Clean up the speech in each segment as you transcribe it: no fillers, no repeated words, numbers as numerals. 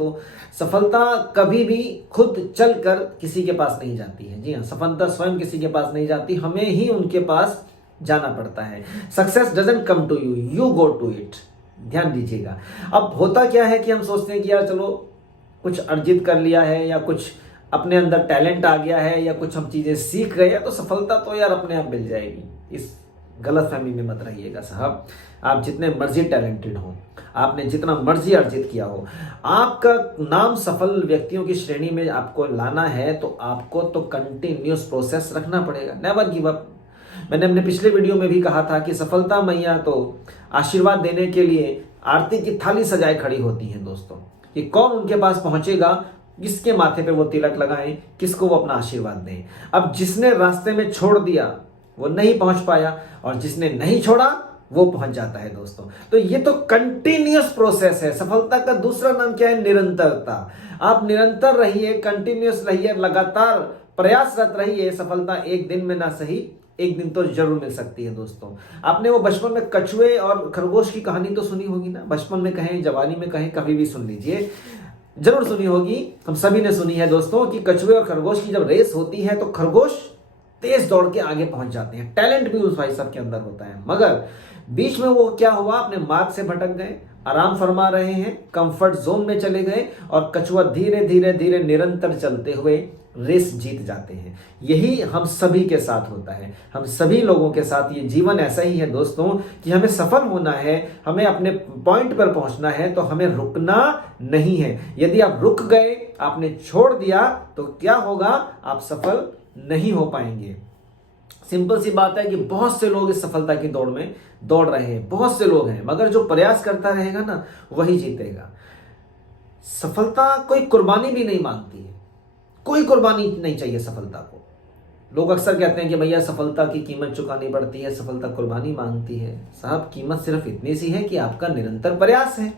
तो सफलता कभी भी खुद चलकर किसी के पास नहीं जाती है। जी हाँ, सफलता स्वयं किसी के पास नहीं जाती, हमें ही उनके पास जाना पड़ता है। Success doesn't come to you, you go to it. ध्यान दीजिएगा। अब होता क्या है कि हम सोचते हैं कि यार चलो कुछ अर्जित कर लिया है, या कुछ अपने अंदर टैलेंट आ गया है, या कुछ हम चीजें सीख गए हैं, तो सफलता तो यार अपने आप मिल जाएगी। इस गलत फहमी में मत रहिएगा साहब। आप जितने मर्जी टैलेंटेड हो, आपने जितना मर्जी अर्जित किया हो, आपका नाम सफल व्यक्तियों की श्रेणी में आपको लाना है, तो आपको तो कंटिन्यूस प्रोसेस रखना पड़ेगा। Never give up. मैंने अपने पिछले वीडियो में भी कहा था कि सफलता मैया तो आशीर्वाद देने के लिए आरती की थाली सजाए खड़ी होती हैं दोस्तों, कि कौन उनके पास पहुंचेगा, किसके माथे पे वो तिलक लगाएं, किसको वो अपना आशीर्वाद दें। अब जिसने रास्ते में छोड़ दिया वो नहीं पहुंच पाया, और जिसने नहीं छोड़ा वो पहुंच जाता है दोस्तों। तो ये तो कंटिन्यूअस प्रोसेस है। सफलता का दूसरा नाम क्या है? निरंतरता। आप निरंतर रहिए, कंटिन्यूअस रहिए, लगातार प्रयासरत रहिए। सफलता एक दिन में ना सही, एक दिन तो जरूर मिल सकती है दोस्तों। आपने वो बचपन में कछुए और खरगोश की कहानी तो सुनी होगी ना, बचपन में कहें, जवानी में कहें, कभी भी सुन लीजिए, जरूर सुनी होगी। हम सभी ने सुनी है दोस्तों कि कछुए और खरगोश की जब रेस होती है तो खरगोश तेज दौड़ के आगे पहुंच जाते हैं। टैलेंट भी उस भाई साहब के अंदर होता है, मगर बीच में वो क्या हुआ, अपने मार्ग से भटक गए, आराम फरमा रहे हैं, कंफर्ट जोन में चले गए, और कछुआ धीरे धीरे धीरे निरंतर चलते हुए रेस जीत जाते हैं। यही हम सभी के साथ होता है, हम सभी लोगों के साथ ये जीवन ऐसा ही है दोस्तों, कि हमें सफल होना है, हमें अपने पॉइंट पर पहुंचना है, तो हमें रुकना नहीं है। यदि आप रुक गए, आपने छोड़ दिया, तो क्या होगा, आप सफल नहीं हो पाएंगे। सिंपल सी बात है कि बहुत से लोग इस सफलता की दौड़ में दौड़ रहे हैं, बहुत से लोग हैं, मगर जो प्रयास करता रहेगा ना, वही जीतेगा। सफलता कोई कुर्बानी भी नहीं मांगती है, कोई कुर्बानी नहीं चाहिए सफलता को। लोग अक्सर कहते हैं कि भैया सफलता की कीमत चुकानी पड़ती है, सफलता कुर्बानी मांगती है। साहब, कीमत सिर्फ इतनी सी है कि आपका निरंतर प्रयास है।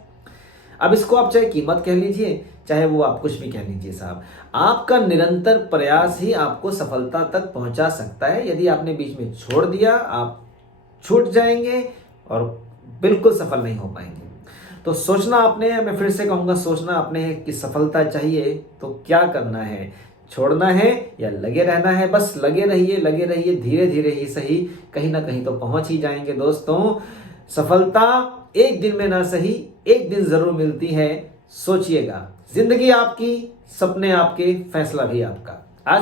अब इसको आप चाहे कीमत कह लीजिए, चाहे वो आप कुछ भी कह लीजिए साहब, आपका निरंतर प्रयास ही आपको सफलता तक पहुंचा सकता है। यदि आपने बीच में छोड़ दिया, आप छूट जाएंगे और बिल्कुल सफल नहीं हो पाएंगे। तो सोचना आपने, मैं फिर से कहूंगा, सोचना आपने है कि सफलता चाहिए तो क्या करना है, छोड़ना है या लगे रहना है। बस लगे रहिए, लगे रहिए, धीरे धीरे ही सही, कहीं ना कहीं तो पहुंच ही जाएंगे दोस्तों। सफलता एक दिन में ना सही, एक दिन जरूर मिलती है। सोचिएगा, जिंदगी आपकी, सपने आपके, फैसला भी आपका। आज